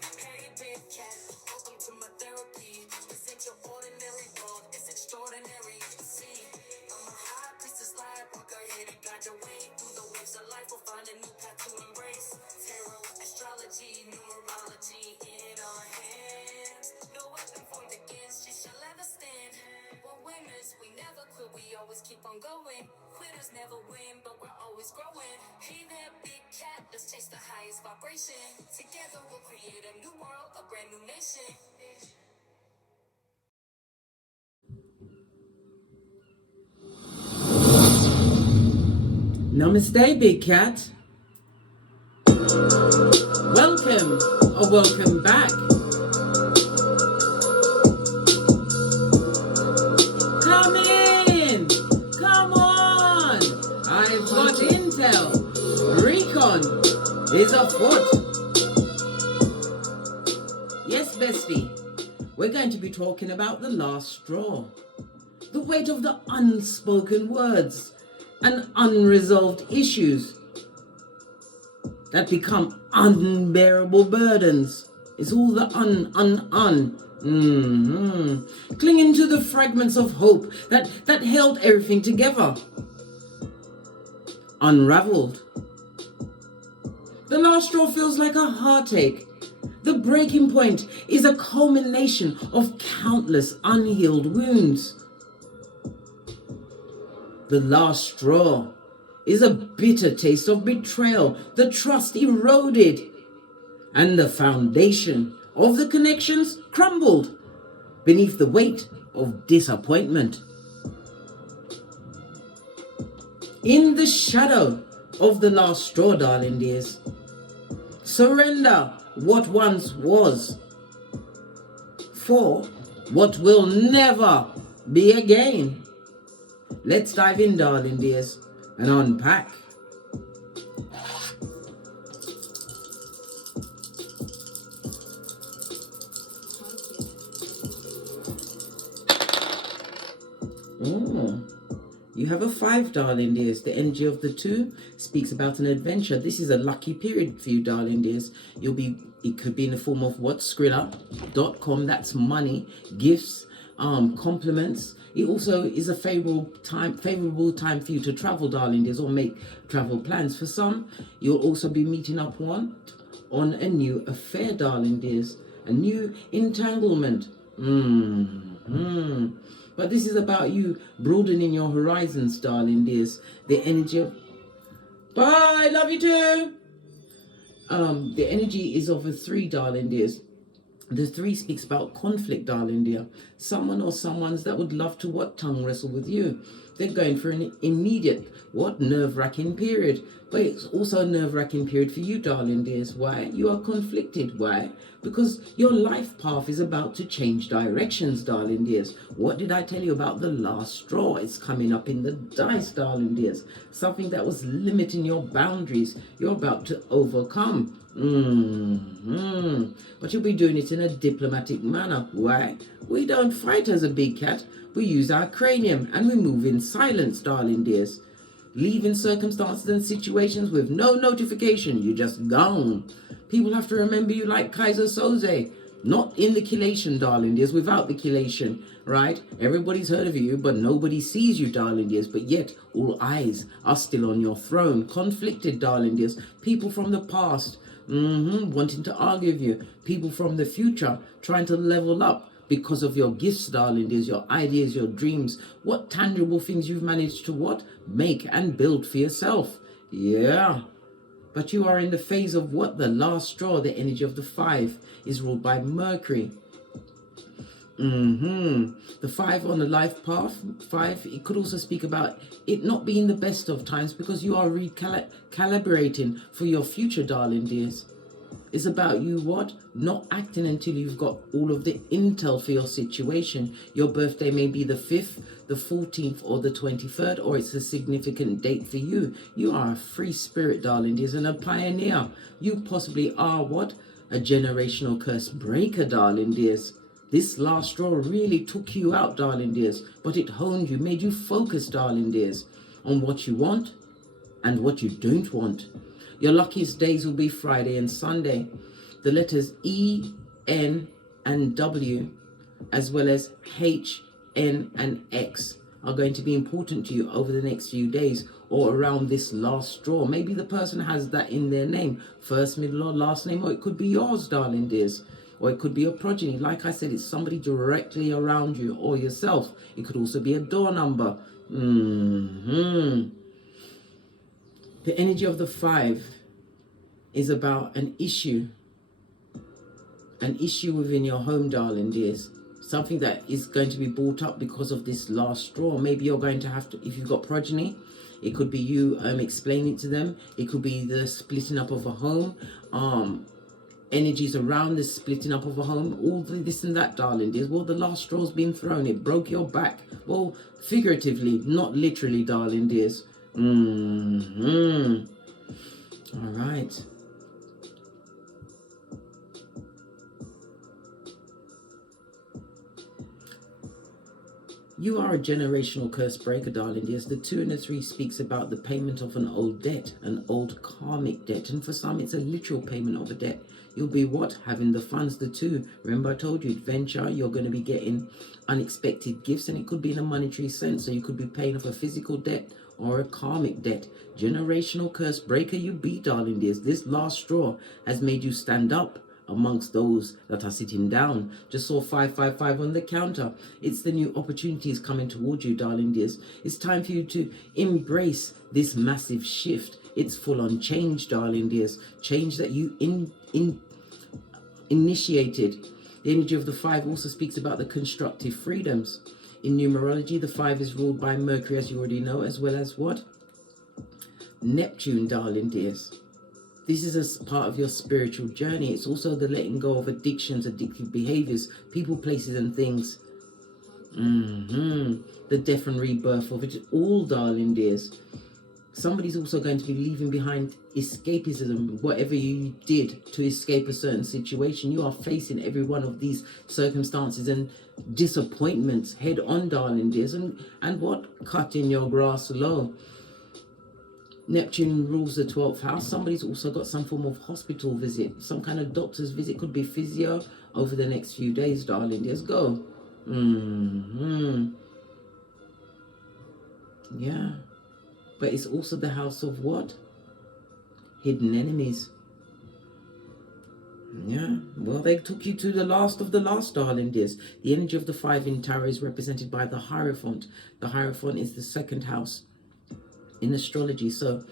Hey, big cat, welcome to my therapy. This ain't your ordinary world, it's extraordinary. See, I'm a high priestess lightworker, here to guide your way through the waves of life. We'll find a new path to embrace. Tarot, astrology, numerology in our hands. No weapon formed against you shall ever stand. We're winners, we never quit, we always keep on going. Quitters never win, but we're always growing. Hey there, big cat, let's chase the highest vibration. Together we'll create a new world, a brand new nation. Namaste, big cat. Welcome or welcome back. Come in. Come on. I've got intel. Recon is afoot. Yes, bestie. We're going to be talking about the last straw. The weight of the unspoken words and unresolved issues that become unbearable burdens. It's all the clinging to the fragments of hope that held everything together. Unraveled. The last straw feels like a heartache. The breaking point is a culmination of countless unhealed wounds. The last straw is a bitter taste of betrayal, the trust eroded, and the foundation of the connections crumbled beneath the weight of disappointment. In the shadow of the last straw, darling dears, surrender what once was for what will never be again. Let's dive in, darling dears, and unpack. You have a 5, darling dears. The energy of the 2 speaks about an adventure. This is a lucky period for you, darling dears. It could be in the form of what? Skrilla.com. That's money, gifts, compliments. It also is a favorable time for you to travel, darling dears, or make travel plans. For some, you'll also be meeting up on a new affair, darling dears, a new entanglement. But this is about you broadening your horizons, darling dears. The energy of bye, love you too. The energy is of a 3, darling dears. The 3 speaks about conflict, darling dear. Someone or someone's that would love to tongue wrestle with you. They're going for an immediate nerve-wracking period. But it's also a nerve-wracking period for you, darling dears. Why? You are conflicted. Why? Because your life path is about to change directions, darling dears. What did I tell you about the last straw? It's coming up in the dice, darling dears. Something that was limiting your boundaries, you're about to overcome. But you'll be doing it in a diplomatic manner. Why? We don't fight as a big cat. We use our cranium and we move in silence, darling dears. Leaving circumstances and situations with no notification. You're just gone. People have to remember you like Kaiser Soze. Not in the chelation, darling dears, without the chelation, right? Everybody's heard of you, but nobody sees you, darling dears. But yet, all eyes are still on your throne. Conflicted, darling dears. People from the past, wanting to argue with you. People from the future, trying to level up because of your gifts, darling dears, your ideas, your dreams. What tangible things you've managed to make and build for yourself. Yeah. But you are in the phase of the last straw. The energy of the 5 is ruled by Mercury. The 5 on the life path, 5, it could also speak about it not being the best of times because you are recalibrating for your future, darling dears. It's about you not acting until you've got all of the intel for your situation. Your birthday may be the 5th, the 14th, or the 23rd, or it's a significant date for you. You are a free spirit, darling dears, and a pioneer. You possibly are a generational curse breaker, darling dears. This last straw really took you out, darling dears, but it honed you, made you focus, darling dears, on what you want and what you don't want. Your luckiest days will be Friday and Sunday. The letters E, N, and W, as well as H, N, and X are going to be important to you over the next few days, or around this last straw. Maybe the person has that in their name, first, middle, or last name, or it could be yours, darling dears, or it could be your progeny. Like I said, it's somebody directly around you or yourself. It could also be a door number. The energy of the 5 is about an issue within your home, darling dears. Something that is going to be brought up because of this last straw. Maybe you're going to have to, if you've got progeny, it could be you explaining to them. It could be the splitting up of a home, energies around the splitting up of a home, all this and that, darling dears. Well, the last straw's been thrown. It broke your back. Well, figuratively, not literally, darling dears. All right. You are a generational curse breaker, darling dears. The 2 and the 3 speaks about the payment of an old debt, an old karmic debt. And for some, it's a literal payment of a debt. You'll be what? Having the funds. The 2, remember I told you, adventure, you're going to be getting unexpected gifts, and it could be in a monetary sense. So you could be paying off a physical debt or a karmic debt. Generational curse breaker you be, darling dears. This last straw has made you stand up amongst those that are sitting down. Just saw 555 on the counter. It's the new opportunities coming towards you, darling dears. It's time for you to embrace this massive shift. It's full on change, darling dears. Change that you initiated. The energy of the 5 also speaks about the constructive freedoms. In numerology, the 5 is ruled by Mercury, as you already know, as well as what? Neptune, darling dears. This is a part of your spiritual journey. It's also the letting go of addictions, addictive behaviors, people, places, and things. The death and rebirth of it all, darling dears. Somebody's also going to be leaving behind escapism. Whatever you did to escape a certain situation, you are facing every one of these circumstances and disappointments head on, darling dears. And what? Cutting your grass low. Neptune rules the 12th house. Somebody's also got some form of hospital visit, some kind of doctor's visit. Could be physio over the next few days, darling. Just go. Yeah. But it's also the house of what? Hidden enemies. Yeah. Well, they took you to the last of the last, darling dears. The energy of the 5 in tarot is represented by the Hierophant. The Hierophant is the 2nd house in astrology. So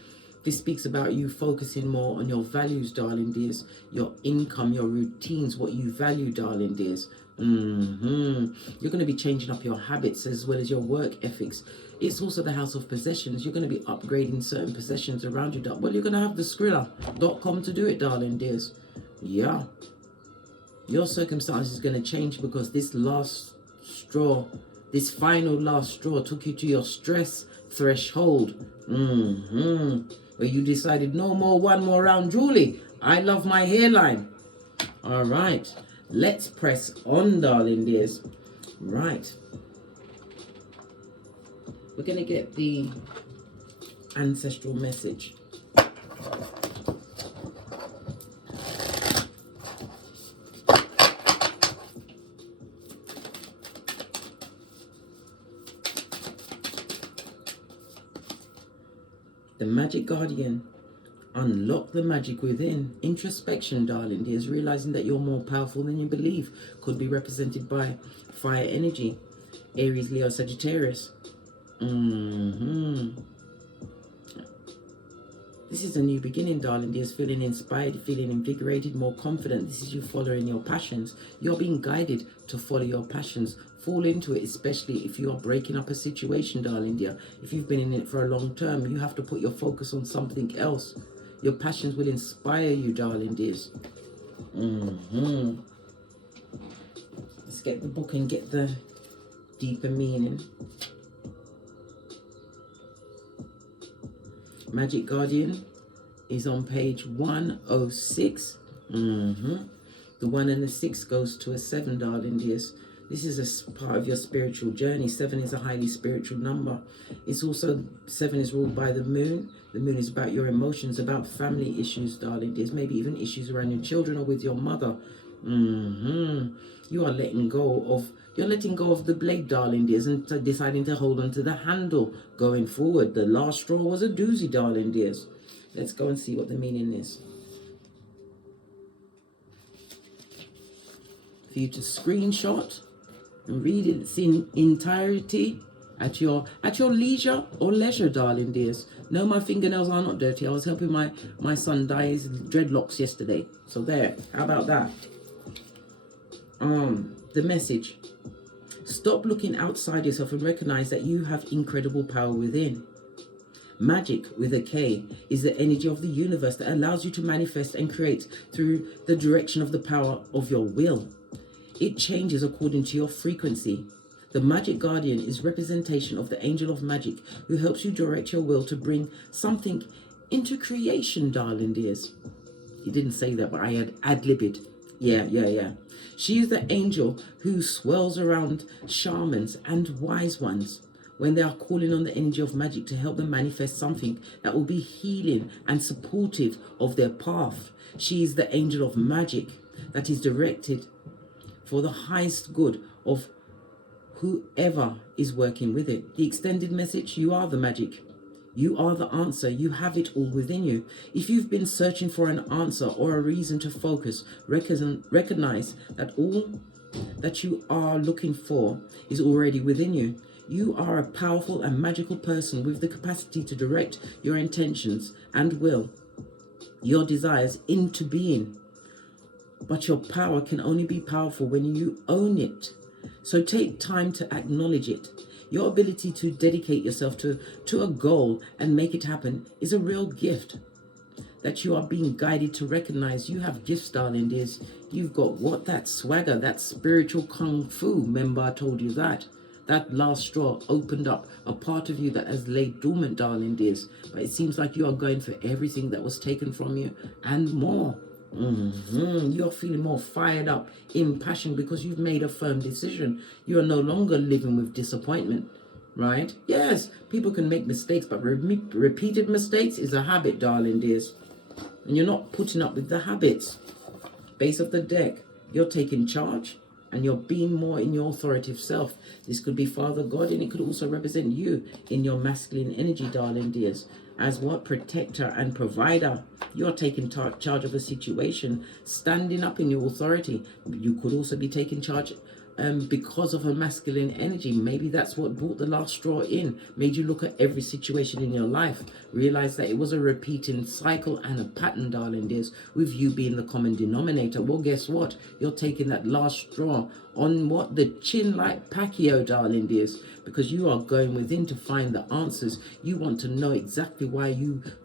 this speaks about you focusing more on your values, darling dears, your income, your routines, what you value, darling dears. You're going to be changing up your habits as well as your work ethics. It's also the house of possessions. You're going to be upgrading certain possessions around you. Well, you're going to have the Skrilla.com to do it, darling dears. Yeah. Your circumstances is going to change because this last straw, this final last straw took you to your stress threshold. Where you decided no more, one more round, Julie. I love my hairline. All right. Let's press on, darling dears. Right. We're going to get the ancestral message. The Magic Guardian. Unlock the magic within. Introspection, darling dears. Realizing that you're more powerful than you believe. Could be represented by fire energy. Aries, Leo, Sagittarius. This is a new beginning, darling dears. Feeling inspired, feeling invigorated, more confident. This is you following your passions. You're being guided to follow your passions. Fall into it, especially if you are breaking up a situation, darling dear. If you've been in it for a long term, you have to put your focus on something else. Your passions will inspire you, darling dears. Let's get the book and get the deeper meaning. Magic Guardian is on page 106. The 1 and the 6 goes to a 7, darling dears. This is a part of your spiritual journey. 7 is a highly spiritual number. It's also, 7 is ruled by the moon. The moon is about your emotions, about family issues, darling. There's maybe even issues around your children or with your mother. You are letting go of, you're letting go of the blade, darling dears, and deciding to hold on to the handle going forward. The last straw was a doozy, darling dears. Let's go and see what the meaning is. For you to screenshot and read it in entirety at your leisure or leisure, darling dears. No, my fingernails are not dirty. I was helping my son dye his dreadlocks yesterday. So there, how about that? The message. Stop looking outside yourself and recognize that you have incredible power within. Magic, with a K, is the energy of the universe that allows you to manifest and create through the direction of the power of your will. It changes according to your frequency. The magic guardian is representation of the angel of magic who helps you direct your will to bring something into creation, darling dears. He didn't say that, but I had ad-libbed. Yeah. She is the angel who swirls around shamans and wise ones when they are calling on the energy of magic to help them manifest something that will be healing and supportive of their path. She is the angel of magic that is directed for the highest good of whoever is working with it. The extended message: you are the magic. You are the answer. You have it all within you. If you've been searching for an answer or a reason to focus, recognize that all that you are looking for is already within you. You are a powerful and magical person with the capacity to direct your intentions and will, your desires into being. But your power can only be powerful when you own it. So take time to acknowledge it. Your ability to dedicate yourself to a goal and make it happen is a real gift that you are being guided to recognize. You have gifts, darling dears. You've got what? That swagger, that spiritual kung fu. Remember I told you that. That last straw opened up a part of you that has laid dormant, darling dears. But it seems like you are going for everything that was taken from you and more. You're feeling more fired up, impassioned, because you've made a firm decision. You are no longer living with disappointment, right? Yes, people can make mistakes, but repeated mistakes is a habit, darling dears. And you're not putting up with the habits. Base of the deck, you're taking charge and you're being more in your authoritative self. This could be Father God, and it could also represent you in your masculine energy, darling dears. As what? Protector and provider. You're taking charge of a situation, standing up in your authority. You could also be taking charge because of a masculine energy. Maybe that's what brought the last straw in, made you look at every situation in your life, realize that it was a repeating cycle and a pattern, darling dears, with you being the common denominator. Well, guess what? You're taking that last straw on what? The chin like Pacquiao, darling dears, because you are going within to find the answers. You want to know exactly why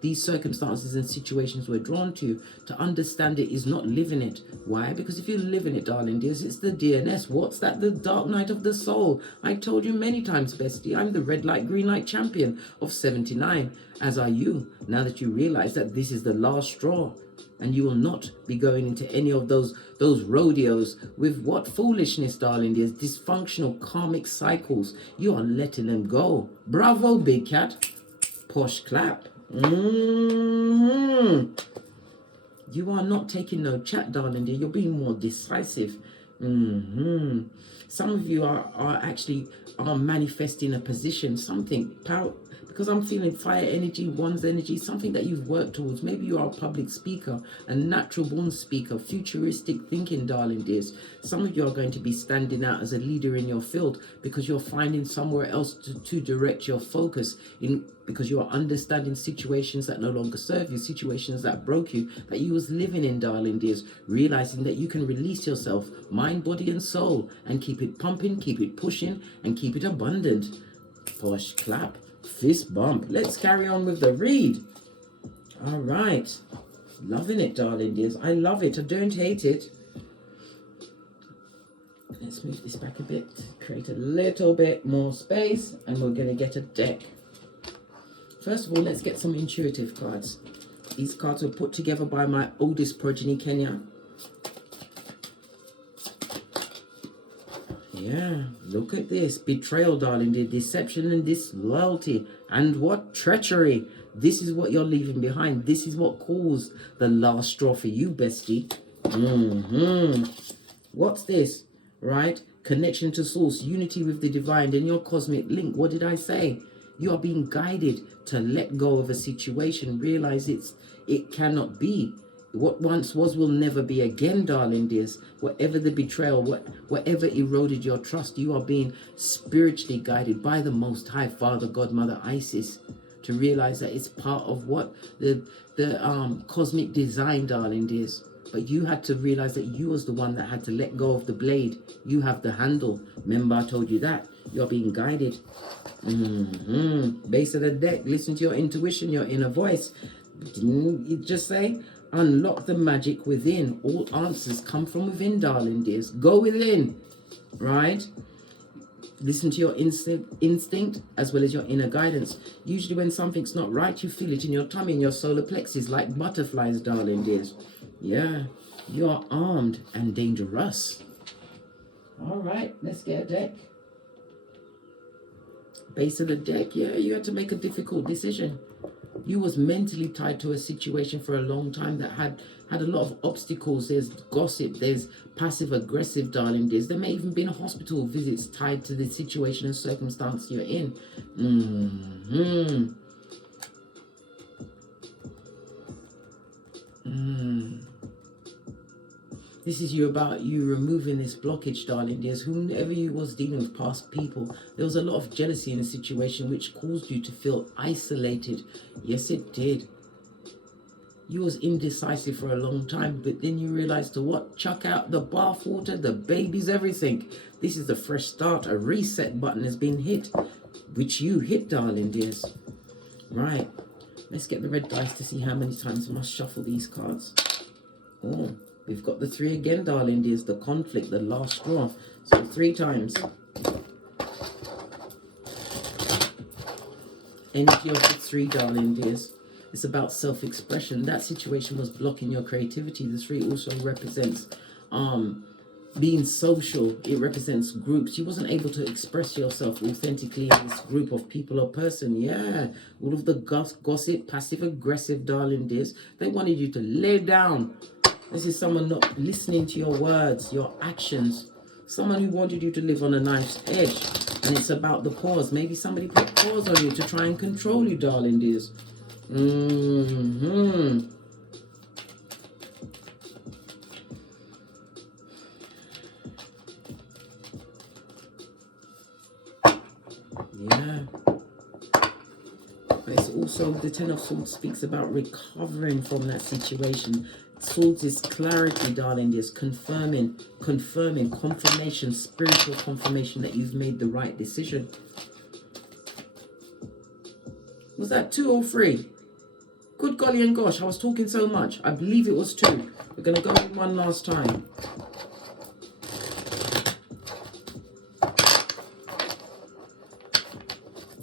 these circumstances and situations were drawn to you. To understand it is not living it. Why? Because if you live in it, darling dears, it's the DNS. What's that? The dark night of the soul. I told you many times, bestie, I'm the red light, green light champion of 79, as are you, now that you realize that this is the last straw. And you will not be going into any of those rodeos with what? Foolishness, darling dears. Dysfunctional karmic cycles. You are letting them go. Bravo, big cat. Posh clap. You are not taking no chat, darling dear. You're being more decisive. Some of you are actually manifesting a position, something power, because I'm feeling fire energy, one's energy, something that you've worked towards. Maybe you are a public speaker, a natural born speaker, futuristic thinking, darling dears. Some of you are going to be standing out as a leader in your field because you're finding somewhere else to direct your focus in, because you are understanding situations that no longer serve you, situations that broke you, that you was living in, darling dears, realizing that you can release yourself, mind, body and soul, and keep it pumping, keep it pushing, and keep it abundant. Posh clap. Fist bump. Let's carry on with the read. All right. Loving it, darling dears. I love it. I don't hate it. Let's move this back a bit. Create a little bit more space. And we're going to get a deck. First of all, let's get some intuitive cards. These cards were put together by my oldest progeny, Kenya. Yeah, look at this. Betrayal, darling dear. Deception and disloyalty. And what? Treachery. This is what you're leaving behind. This is what caused the last straw for you, bestie. What's this? Right? Connection to source. Unity with the divine. Then your cosmic link. What did I say? You are being guided to let go of a situation. Realize it cannot be. What once was will never be again, darling dears. Whatever the betrayal, whatever eroded your trust, you are being spiritually guided by the Most High Father, God, Mother Isis, to realize that it's part of what the cosmic design, darling dears. But you had to realize that you was the one that had to let go of the blade. You have the handle. Remember, I told you that. You're being guided. Base of the deck. Listen to your intuition, your inner voice. Didn't you just say? Unlock the magic within. All answers come from within, darling dears. Go within, right? Listen to your instinct as well as your inner guidance. Usually when something's not right, you feel it in your tummy, in your solar plexus, like butterflies, darling dears. Yeah, you are armed and dangerous. All right, let's get a deck. Base of the deck. Yeah, you had to make a difficult decision. You was mentally tied to a situation for a long time that had a lot of obstacles. There's gossip, there's passive aggressive, darling dears. There may even been hospital visits tied to the situation and circumstance you're in. This is about you removing this blockage, darling dears. Whomever you was dealing with, past people, there was a lot of jealousy in the situation which caused you to feel isolated. Yes, it did. You was indecisive for a long time, but then you realized to what? Chuck out the bath water, the babies, everything. This is a fresh start. A reset button has been hit, which you hit, darling dears. Right. Let's get the red dice to see how many times I must shuffle these cards. Oh. We've got the 3 again, darling dears. The conflict, the last straw. So 3 times. Energy of the 3, darling dears. It's about self-expression. That situation was blocking your creativity. The 3 also represents being social. It represents groups. You wasn't able to express yourself authentically in this group of people or person. Yeah. All of the gossip, passive-aggressive, darling dears. They wanted you to lay down. This is someone not listening to your words, your actions. Someone who wanted you to live on a knife's edge. And it's about the pause. Maybe somebody put pause on you to try and control you, darling dears. Yeah. But it's also, the Ten of Swords speaks about recovering from that situation. Swords is clarity, darling dears. Confirming, confirmation, spiritual confirmation that you've made the right decision. Was that 2 or 3? Good golly and gosh, I was talking so much. I believe it was 2. We're going to go with 1 last time.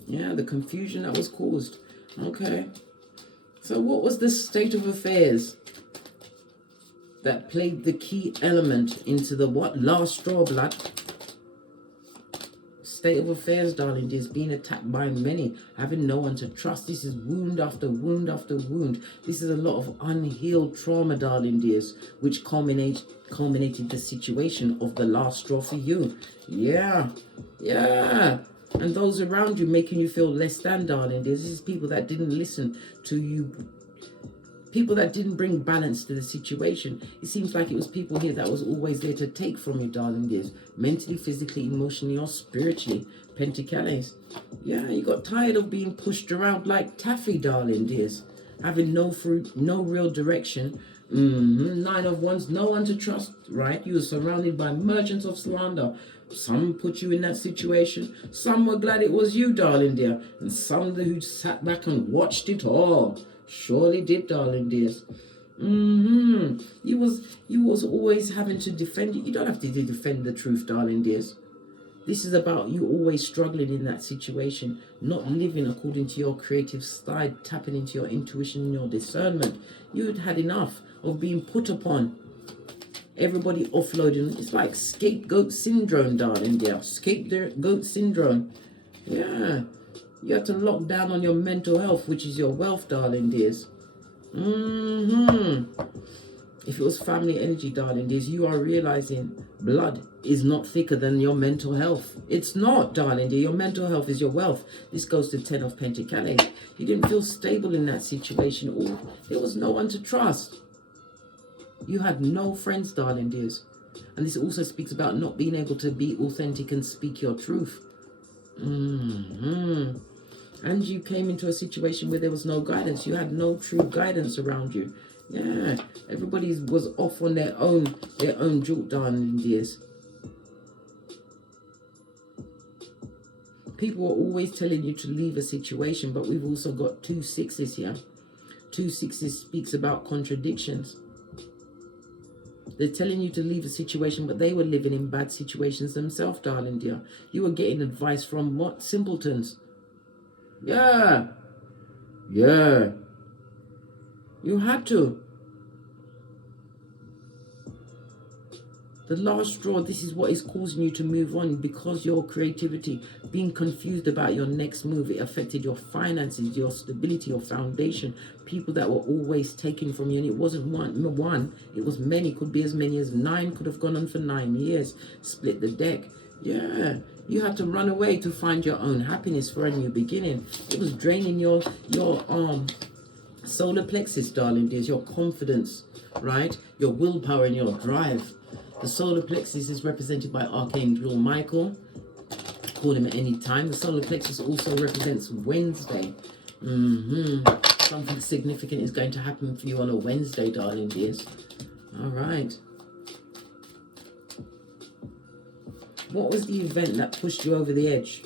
Yeah, the confusion that was caused. Okay. So what was the state of affairs that played the key element into the what? Last straw, blood. State of affairs, darling dears, being attacked by many, having no one to trust. This is wound after wound after wound. This is a lot of unhealed trauma, darling dears, which culminated the situation of the last straw for you. Yeah. And those around you making you feel less than, darling dears. This is people that didn't listen to you. People that didn't bring balance to the situation. It seems like it was people here that was always there to take from you, darling dears. Mentally, physically, emotionally, or spiritually. Pentacles. Yeah, you got tired of being pushed around like taffy, darling dears. Having no fruit, no real direction. 9 of Wands, no one to trust, right? You were surrounded by merchants of slander. Some put you in that situation. Some were glad it was you, darling dear. And some who sat back and watched it all. Surely did, darling dears. You was always having to defend it. You don't have to defend the truth, darling dears. This is about you always struggling in that situation, not living according to your creative side, tapping into your intuition and your discernment. You had had enough of being put upon. Everybody offloading. It's like scapegoat syndrome, darling dear. Scapegoat syndrome. Yeah. You have to lock down on your mental health, which is your wealth, darling dears. If it was family energy, darling dears, you are realizing blood is not thicker than your mental health. It's not, darling dear. Your mental health is your wealth. This goes to 10 of Pentacles. You didn't feel stable in that situation at all. There was no one to trust. You had no friends, darling dears. And this also speaks about not being able to be authentic and speak your truth. And you came into a situation where there was no guidance. You had no true guidance around you. Yeah, everybody was off on their own jolt, darling dears. People are always telling you to leave a situation, but we've also got 2 6s here. 2 6s speaks about contradictions. They're telling you to leave a situation, but they were living in bad situations themselves, darling dear. You were getting advice from what? Simpletons. Yeah. Yeah. You had to. The last straw, this is what is causing you to move on, because your creativity, being confused about your next move, it affected your finances, your stability, your foundation. People that were always taken from you, and it wasn't one, it was many, could be as many as 9, could have gone on for 9 years. Split the deck. Yeah, you had to run away to find your own happiness for a new beginning. It was draining your solar plexus, darling dears, your confidence, right? Your willpower and your drive. The solar plexus is represented by Archangel Michael. Call him at any time. The solar plexus also represents Wednesday. Something significant is going to happen for you on a Wednesday, darling dears. All right. What was the event that pushed you over the edge?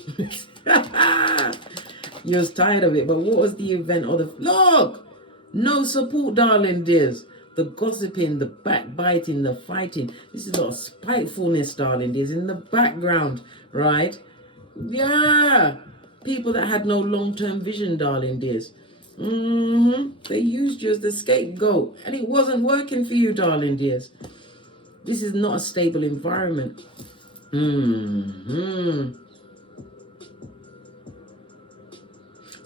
You was tired of it, but what was the event or the... Look! No support, darling dears. The gossiping, the backbiting, the fighting. This is a lot of spitefulness, darling dears, in the background, right? Yeah. People that had no long-term vision, darling dears. They used you as the scapegoat, and it wasn't working for you, darling dears. This is not a stable environment.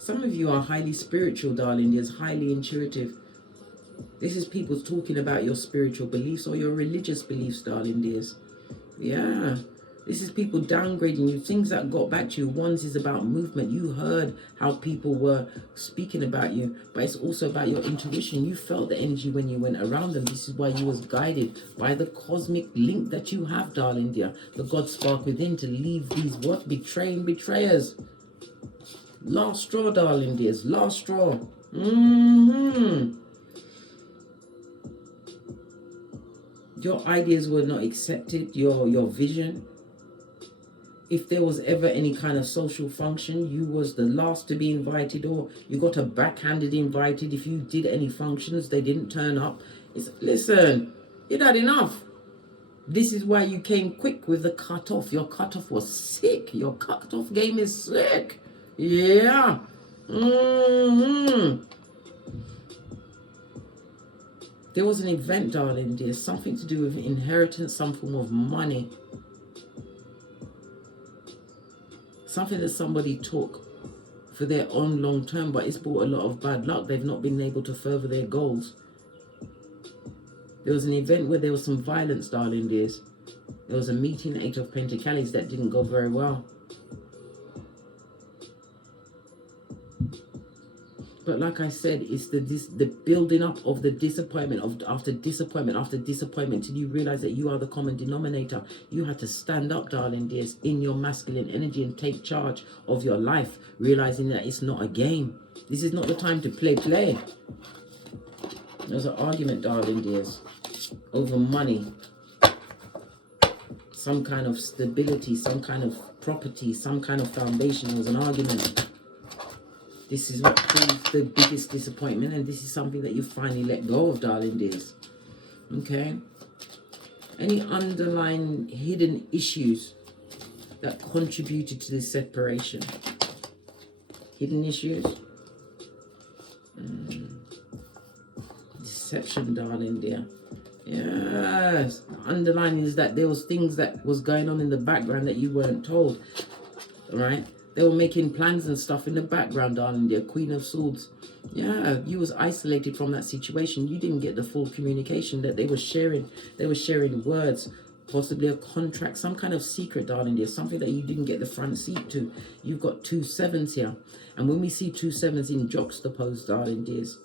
Some of you are highly spiritual, darling dears, highly intuitive. This is people talking about your spiritual beliefs or your religious beliefs, darling dears. Yeah. This is people downgrading you. Things that got back to you. One's is about movement. You heard how people were speaking about you, but it's also about your intuition. You felt the energy when you went around them. This is why you was guided by the cosmic link that you have, darling dear. The God spark within to leave these what? Betraying betrayers. Last straw, darling dears. Last straw. Your ideas were not accepted, your vision. If there was ever any kind of social function, you was the last to be invited, or you got a backhanded invited. If you did any functions, they didn't turn up. Listen, you'd had enough. This is why you came quick with the cutoff. Your cutoff was sick. Your cutoff game is sick. Yeah. There was an event, darling dear, something to do with inheritance, some form of money. Something that somebody took for their own long term, but it's brought a lot of bad luck. They've not been able to further their goals. There was an event where there was some violence, darling dears. There was a meeting, 8 of Pentacles, that didn't go very well. But like I said, it's the building up of the disappointment, after disappointment, till you realize that you are the common denominator. You had to stand up, darling dears, in your masculine energy and take charge of your life, realizing that it's not a game. This is not the time to play. There's an argument, darling dears, over money, some kind of stability, some kind of property, some kind of foundation. There was an argument. This is what proves the biggest disappointment, and this is something that you finally let go of, darling dears. Okay? Any underlying hidden issues that contributed to this separation? Hidden issues? Deception, darling dear. Yes. The underlining is that there was things that was going on in the background that you weren't told. All right? They were making plans and stuff in the background, darling dear. Queen of Swords. Yeah, you was isolated from that situation. You didn't get the full communication that they were sharing. They were sharing words, possibly a contract, some kind of secret, darling dear. Something that you didn't get the front seat to. You've got 2 7s here. And when we see 2 7s in juxtaposed, darling dears,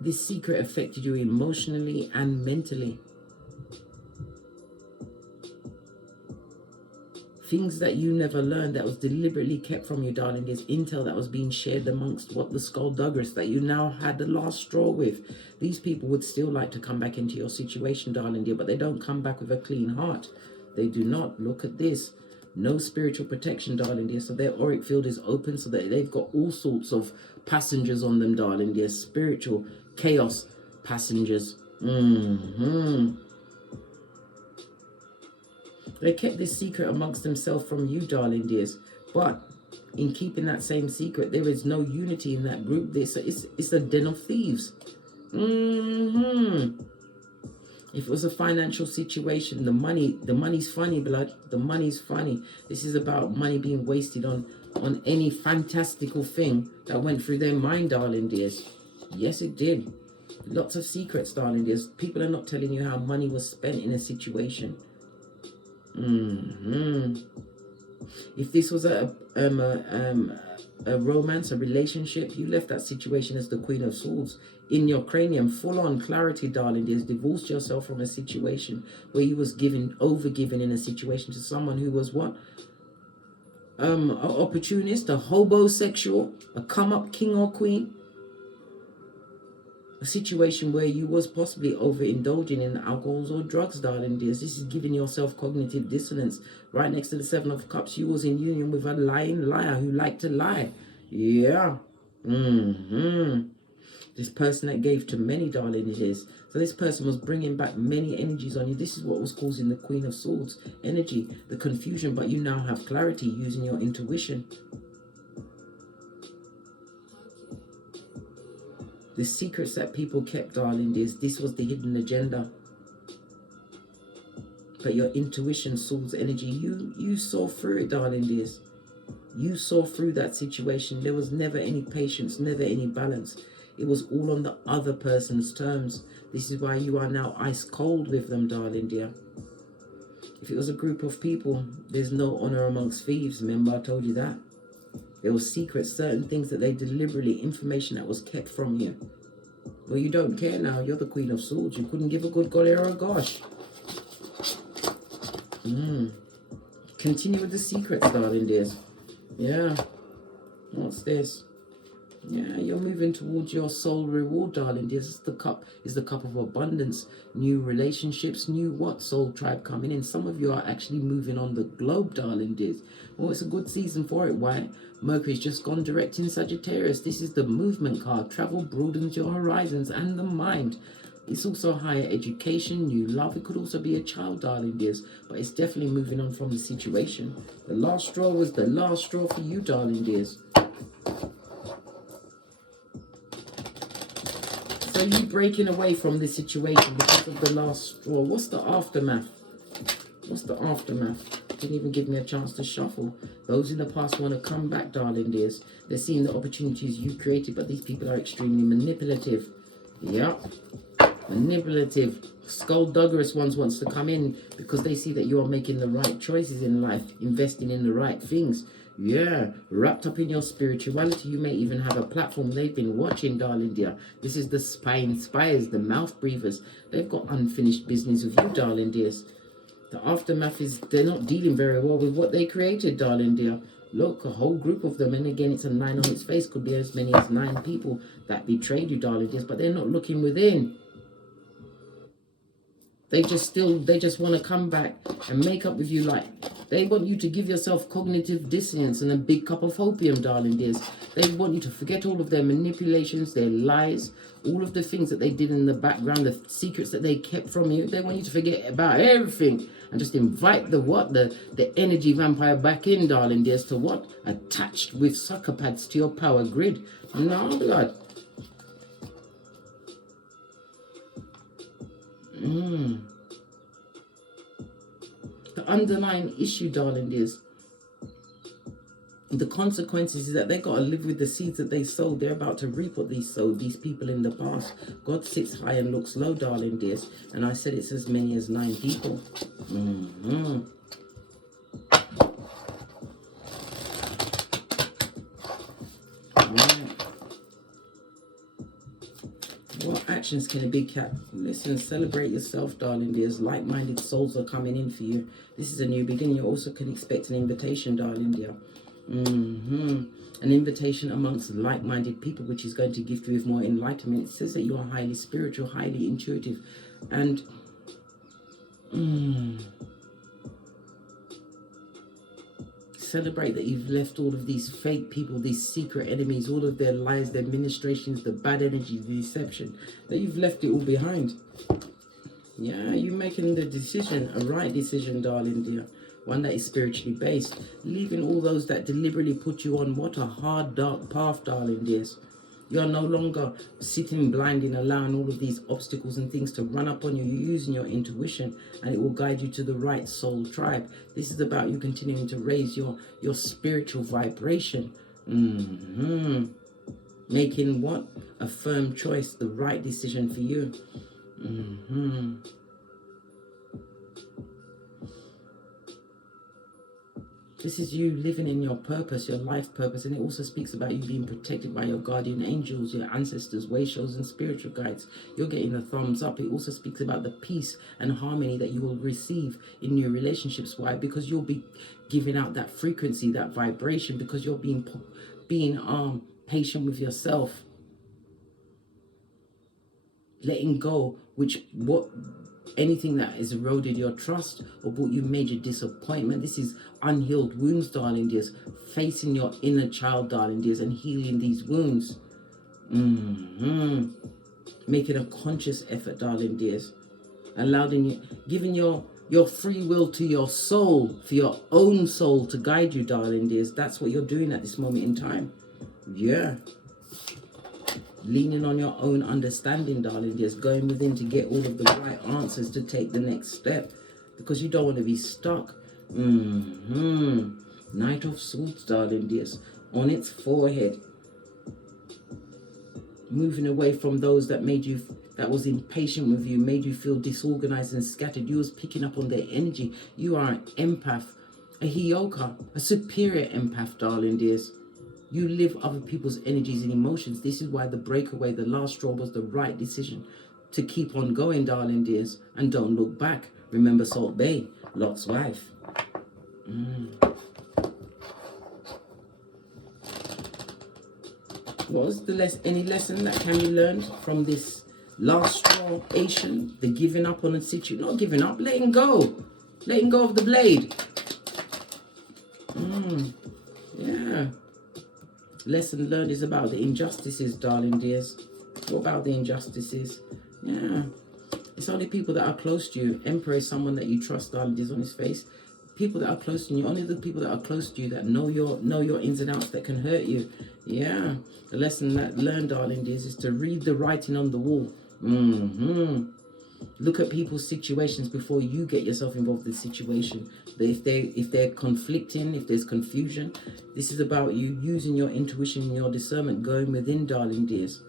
this secret affected you emotionally and mentally. Things that you never learned that was deliberately kept from you, darling. There's intel that was being shared amongst what the skullduggeress that you now had the last straw with. These people would still like to come back into your situation, darling dear, but they don't come back with a clean heart. They do not. Look at this. No spiritual protection, darling dear. So their auric field is open, so that they've got all sorts of passengers on them, darling dear. Spiritual chaos passengers. They kept this secret amongst themselves from you, darling dears. But in keeping that same secret, there is no unity in that group. It's a den of thieves. If it was a financial situation, the money's funny, blood. The money's funny. This is about money being wasted on any fantastical thing that went through their mind, darling dears. Yes, it did. Lots of secrets, darling dears. People are not telling you how money was spent in a situation. If this was a romance, a relationship, you left that situation as the Queen of Swords. In your cranium, full-on clarity, darling dears. Divorced yourself from a situation where you was overgiven in a situation to someone who was what? An opportunist, a hobosexual, a come-up king or queen. A situation where you was possibly overindulging in alcohols or drugs, darling dears. This is giving yourself cognitive dissonance. Right next to the 7 of Cups, you was in union with a lying liar who liked to lie. Yeah. This person that gave to many, darling, it is. So this person was bringing back many energies on you. This is what was causing the Queen of Swords energy, the confusion. But you now have clarity using your intuition. The secrets that people kept, darling, this was the hidden agenda. But your intuition, soul's energy, you saw through it, darling dears. You saw through that situation. There was never any patience, never any balance. It was all on the other person's terms. This is why you are now ice cold with them, darling dear. If it was a group of people, there's no honor amongst thieves. Remember, I told you that. There were secrets, certain things that they deliberately, information that was kept from you. Well, you don't care now. You're the Queen of Swords. You couldn't give a good golly or a gosh. Continue with the secrets, darling dears. Yeah. What's this? Yeah, you're moving towards your soul reward, darling dears. This is the cup of abundance. New relationships, new what? Soul tribe coming in. Some of you are actually moving on the globe, darling dears. Well, it's a good season for it. Why? Mercury's just gone direct in Sagittarius. This is the movement card. Travel broadens your horizons and the mind. It's also higher education, new love. It could also be a child, darling dears. But it's definitely moving on from the situation. The last straw was the last straw for you, darling dears. So you breaking away from this situation because of the last straw. What's the aftermath? What's the aftermath? Didn't even give me a chance to shuffle. Those in the past want to come back, darling dears. They're seeing the opportunities you created, but these people are extremely manipulative. Yep. Manipulative. Skullduggerous ones wants to come in because they see that you are making the right choices in life, investing in the right things. Yeah, wrapped up in your spirituality. You may even have a platform they've been watching, darling dear. This is the spine spires, the mouth breathers. They've got unfinished business with you, darling dears. The aftermath is they're not dealing very well with what they created, darling dear. Look, a whole group of them, and again, it's a 9 on its face. Could be as many as 9 people that betrayed you, darling dears, but they're not looking within. They just want to come back and make up with you. Like, they want you to give yourself cognitive dissonance and a big cup of opium, darling dears. They want you to forget all of their manipulations, their lies, all of the things that they did in the background, the secrets that they kept from you. They want you to forget about everything and just invite the energy vampire back in, darling dears, to what? Attached with sucker pads to your power grid. No, blood. The underlying issue, darling, is the consequences is that they got to live with the seeds that they sowed. They're about to reap what they sowed, these people in the past. God sits high and looks low, darling dears. And I said it's as many as 9 people. Right. What actions can a big cat? Listen, celebrate yourself, darling dears. Like-minded souls are coming in for you. This is a new beginning. You also can expect an invitation, darling dear. An invitation amongst like-minded people, which is going to gift you with more enlightenment. It says that you are highly spiritual, highly intuitive, and celebrate that you've left all of these fake people, these secret enemies, all of their lies, their ministrations, the bad energy, the deception, that you've left it all behind. Yeah, you're making the decision, a right decision, darling dear. One that is spiritually based. Leaving all those that deliberately put you on what a hard, dark path, darling dears. You're no longer sitting blind and allowing all of these obstacles and things to run up on you. You're using your intuition, and it will guide you to the right soul tribe. This is about you continuing to raise your spiritual vibration. Making what? A firm choice, the right decision for you. This is you living in your purpose, your life purpose, and it also speaks about you being protected by your guardian angels, your ancestors, way shows, and spiritual guides. You're getting a thumbs up. It also speaks about the peace and harmony that you will receive in your relationships. Why? Because you'll be giving out that frequency, that vibration, because you're being patient with yourself, letting go, anything that has eroded your trust or brought you major disappointment. This is unhealed wounds, darling dears. Facing your inner child, darling dears, and healing these wounds. Making a conscious effort, darling dears. Giving your free will to your soul, for your own soul to guide you, darling dears. That's what you're doing at this moment in time. Yeah. Leaning on your own understanding, darling, just going within to get all of the right answers to take the next step, because you don't want to be stuck. Knight of Swords, darling, dears, on its forehead. Moving away from those that was impatient with you, made you feel disorganized and scattered. You was picking up on their energy. You are an empath, a HEYOKA, a superior empath, darling, dears. You live other people's energies and emotions. This is why the breakaway, the last straw, was the right decision to keep on going, darling dears, and don't look back. Remember Salt Bay, Lot's wife. What was any lesson that can be learned from this last straw, Asian, the giving up on a situation? Not giving up, letting go of the blade. Yeah. Lesson learned is about the injustices, darling dears. What about the injustices? Yeah. It's only people that are close to you. Emperor is someone that you trust, darling dears, on his face. People that are close to you, only the people that are close to you that know your ins and outs, that can hurt you. Yeah. The lesson that learned, darling dears, is to read the writing on the wall. Look at people's situations before you get yourself involved in the situation. If they're conflicting, if there's confusion, this is about you using your intuition and your discernment, going within, darling dears.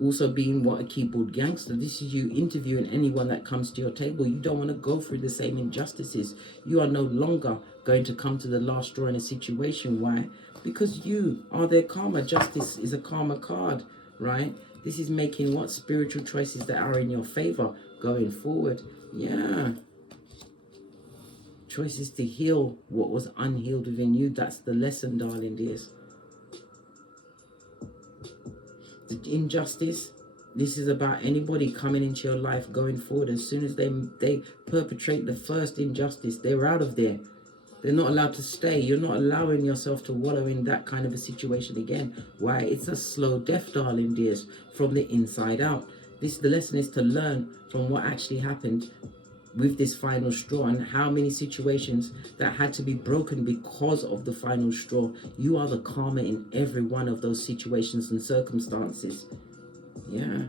Also being a keyboard gangster. This is you interviewing anyone that comes to your table. You don't want to go through the same injustices. You are no longer going to come to the last straw in a situation. Why? Because you are their karma. Justice is a karma card, right? This is making spiritual choices that are in your favor going forward. Yeah. Choices to heal what was unhealed within you. That's the lesson, darling dears. The injustice. This is about anybody coming into your life going forward. As soon as they perpetrate the first injustice, they're out of there. They're not allowed to stay. You're not allowing yourself to wallow in that kind of a situation again. Why? It's a slow death, darling dears, from the inside out. The lesson is to learn from what actually happened with this final straw, and how many situations that had to be broken because of the final straw. You are the karma in every one of those situations and circumstances. Yeah.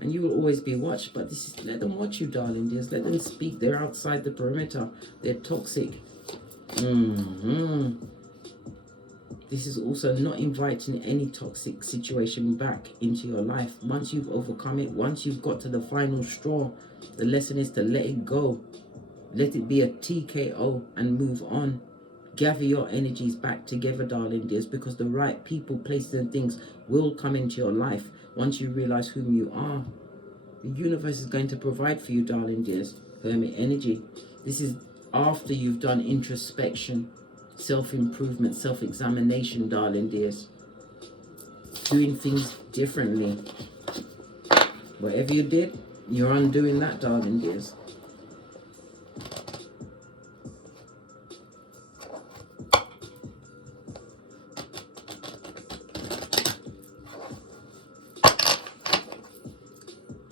And you will always be watched, but this is, let them watch you, darling dears. Let them speak. They're outside the perimeter. They're toxic. This is also not inviting any toxic situation back into your life. Once you've overcome it, once you've got to the final straw, the lesson is to let it go. Let it be a TKO and move on. Gather your energies back together, darling dears, because the right people, places and things will come into your life once you realize whom you are. The universe is going to provide for you, darling dears. Hermit energy. This is after you've done introspection, self-improvement, self-examination, darling dears. Doing things differently. Whatever you did, you're undoing that, darling dears.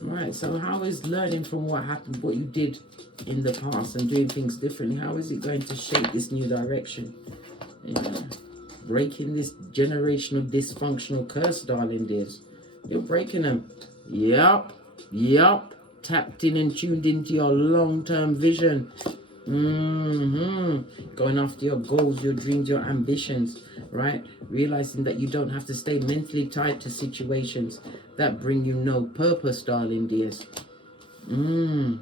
Alright, so how is learning from what happened, what you did in the past and doing things differently, how is it going to shape this new direction? Yeah. Breaking this generational dysfunctional curse, darling dears. You're breaking them. Yup. Tapped in and tuned into your long-term vision. Going after your goals, your dreams, your ambitions, right? Realizing that you don't have to stay mentally tied to situations that bring you no purpose, darling dears. No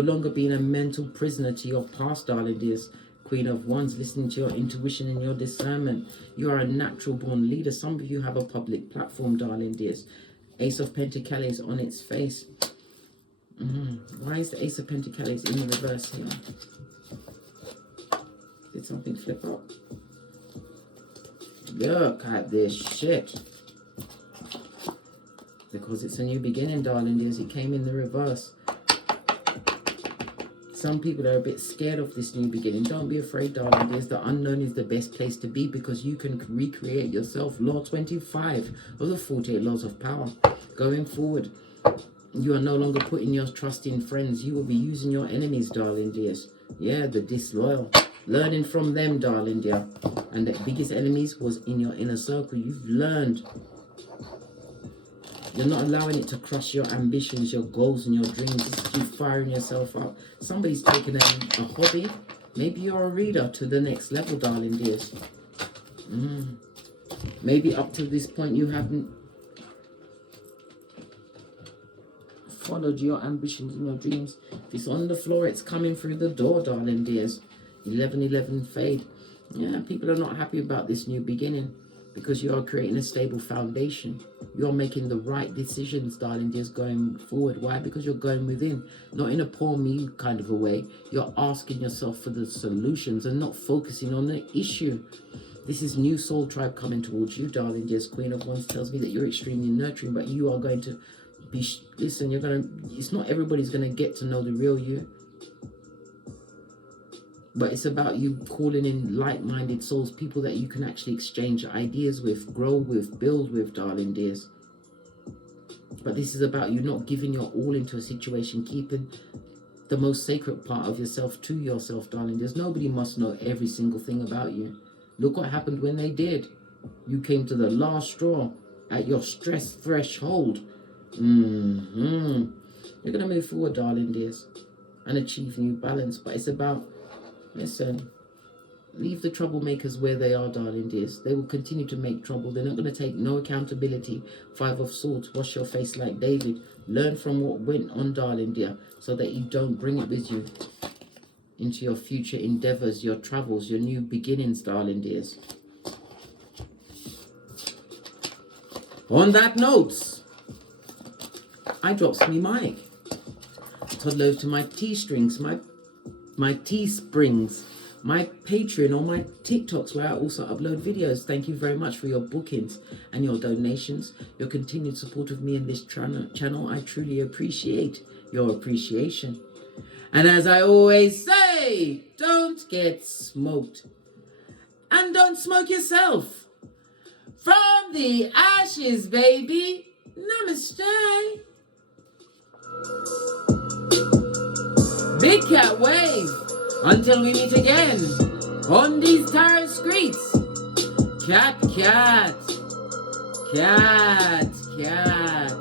longer being a mental prisoner to your past, darling dears. Queen of Wands, listening to your intuition and your discernment. You are a natural born leader. Some of you have a public platform, darling dears. Ace of Pentacles on its face. Why is the Ace of Pentacles in the reverse here? Did something flip up? Look at this shit. Because it's a new beginning, darling dears. It came in the reverse. Some people are a bit scared of this new beginning. Don't be afraid, darling dears. The unknown is the best place to be because you can recreate yourself. Law 25 of the 48 laws of power. Going forward, you are no longer putting your trust in friends. You will be using your enemies, darling dears. Yeah, the disloyal. Learning from them, darling dear. And the biggest enemies was in your inner circle. You've learned. You're not allowing it to crush your ambitions, your goals, and your dreams. This is you firing yourself up. Somebody's taken a hobby. Maybe you're a reader to the next level, darling dears. Maybe up to this point you haven't followed your ambitions and your dreams. If it's on the floor, it's coming through the door, darling dears. 1111 fade. Yeah, people are not happy about this new beginning because you are creating a stable foundation. You're making the right decisions, darling dears, going forward. Why? Because you're going within, not in a poor me kind of a way. You're asking yourself for the solutions and not focusing on the issue. This is new soul tribe coming towards you, darling dears. Queen of Wands tells me that you're extremely nurturing, but you are going to be, listen, you're going to, it's not everybody's going to get to know the real you. But it's about you calling in like-minded souls, people that you can actually exchange ideas with, grow with, build with, darling dears. But this is about you not giving your all into a situation, keeping the most sacred part of yourself to yourself, darling dears. Nobody must know every single thing about you. Look what happened when they did. You came to the last straw at your stress threshold. You're going to move forward, darling dears, and achieve new balance. But it's about, listen, leave the troublemakers where they are, darling dears. They will continue to make trouble. They're not going to take no accountability. 5 of Swords, wash your face like David. Learn from what went on, darling dear, so that you don't bring it with you into your future endeavors, your travels, your new beginnings, darling dears. On that note, I drops me mic. Toddler to my T-strings, my T-springs, my Patreon, or my TikToks, where I also upload videos. Thank you very much for your bookings and your donations, your continued support of me and this channel. I truly appreciate your appreciation. And as I always say, don't get smoked. And don't smoke yourself. From the ashes, baby. Namaste. Big cat wave. Until we meet again on these tarot streets. Cat, cat. Cat, cat.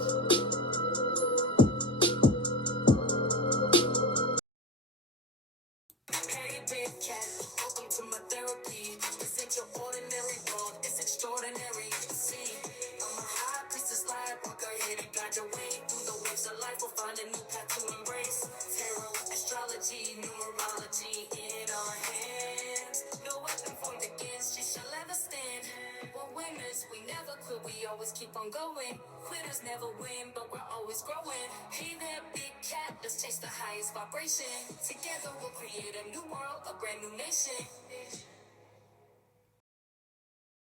Hey, big cat, welcome to my therapy. This ain't your ordinary world, it's extraordinary. See, I'm a high priestess lightworker, here to guide your way through the waves of life. We'll find a new path to embrace. Tarot, astrology, numerology in our hands. No weapon formed against you shall ever stand. We're winners, we never quit, we always keep on going. Quitters never win, but we're always growing. Hey there, big cat, let's chase the highest vibration. Together we'll create a new world, a brand new nation.